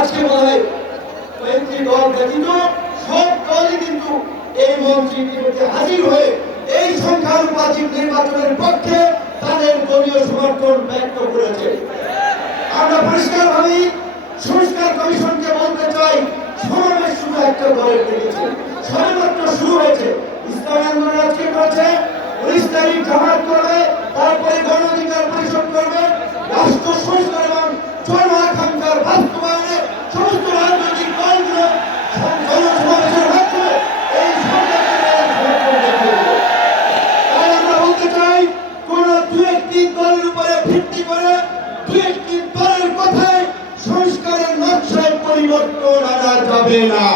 আজকে মনে হয় কয়েকটি দল ব্যতীত সব দলই কিন্তু এই মঞ্চে ইতিমধ্যে হাজির হয়ে এই সংখ্যানুপাতিক নির্বাচনের পক্ষে তাদের দলীয় সমর্থন ব্যক্ত করেছে। আমরা পরিষ্কারভাবেই সংস্কার কমিশনকে বলতে চাই, সমাবেশ শুধু একটা দলের দেখেছে, সবেমাত্র শুরু হয়েছে। ইসলামী আন্দোলন আজকে করেছে, 19 তারিখ জামায়াত করবে, তারপরে গণ অধিকার পরিষদ করবে। রাষ্ট্র সংস্কার এবং জন আকাঙ্ক্ষার বাস্তবায়নে সমস্ত রাজনৈতিক দলগুলো জনসমাবেশের মাধ্যমে এই সংগ্রামের সমর্থন দেখিয়েছে। তাই আমরা বলতে চাই, কোন দু একটি দলের উপরে ভিত্তি করে দু একটি দলের কথায় সংস্কারের নকশায় পরিবর্তন আনা যাবে না।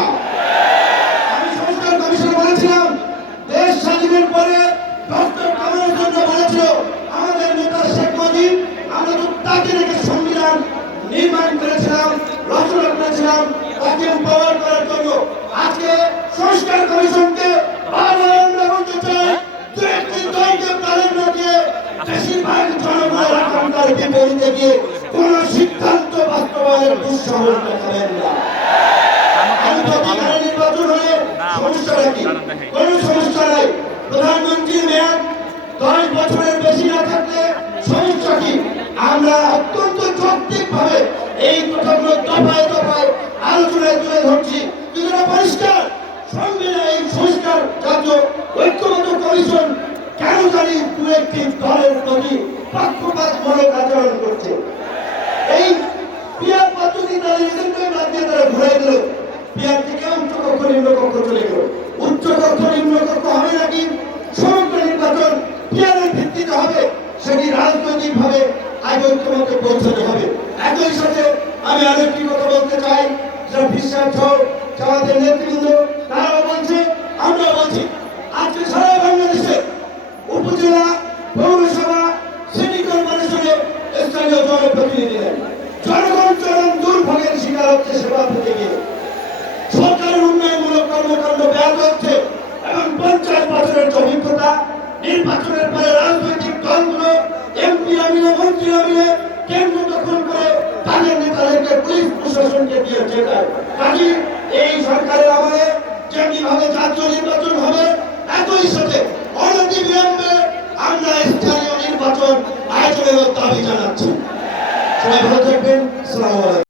আমি সংস্কার কমিশন বলেছিলাম, দেশ স্বাধীনের পরে ডক্টর কামাল চন্দ্র বলেছিল আমাদের নেতা শেখ মুজিব, আমরা তো তাকে রেখে সংবিধান নির্মাণ করেছিলাম, রচনা করেছিলাম তাকে এম্পাওয়ার করার জন্য। আজকে সংস্কার কমিশনকে আমরা বলতে চাই, দু একটি দলকে প্রাধান্য দিয়ে বেশিরভাগ জনগণের আকাঙ্ক্ষার বিপরীতে গিয়ে কোন সিদ্ধান্ত বাস্তবায়নের দুঃসাহস দেখাবেন না। নির্বাচন হলে সমস্যা নাকি? কোন সমস্যা নাই। প্রধানমন্ত্রীর মেয়াদ 10 বছরের বেশি না থাকলে সমস্যা কি? আমরা অত্যন্ত যৌক্তিকভাবে এই কথাগুলো দফায় দফায় আলোচনায় তুলে ধরছি। কিন্তু পরিষ্কার সংবিধান এই সংস্কার জাতীয় ঐক্যবদ্ধ কমিশন কেন জানি দু একটি দলের প্রতি পক্ষপাতমূলক আচরণ করছে। এই পিয়ার পদ্ধতি তাদের এজেন্ডায় বাদ দিয়ে তারা ঘুরাই দিল। পিয়ার থেকে উচ্চ কক্ষ নিম্ন কক্ষ চলে গেল। উচ্চ কক্ষ নিম্ন কক্ষ হবে নাকি? সমগ্র নির্বাচন পিয়ারের ভিত্তিতে হবে, সেটি রাজনৈতিক ভাবে আগে ঐক্যমত্যে পৌঁছাতে হবে। একই সাথে আমি আরেকটি কথা বলতে চাই, যারা বিশ্বাস জামাতের নেতৃবৃন্দ তারাও বলছে, আমরা বলছি, আজকে সারা বাংলাদেশে উপজেলা, পৌরসভা, সিটি কর্পোরেশনে স্থানীয় জনপ্রতিনিধি নেন। জনগণ চরম দুর্ভোগের শিকার হচ্ছে সেবা পেতে গিয়ে। সরকারের উন্নয়নমূলক কর্মকাণ্ড ব্যাহত হচ্ছে এবং 50 বছরের অভিজ্ঞতা, নির্বাচনের পরে রাজনৈতিক দলগুলো এমপিরা মিলে, মন্ত্রীরা মিলে কেন্দ্র দখল করে তাদের নেতাদেরকে পুলিশ প্রশাসনকে দিয়ে জেতায়। কাজী এই সরকারের আমলে যেমনিভাবে জাতীয় নির্বাচন হবে, একই সাথে অনতিবিলম্বে আমরা স্থানীয় নির্বাচন আয়োজনের দাবি জানাচ্ছি। সবাই ভালো থাকবেন। আসসালামু আলাইকুম।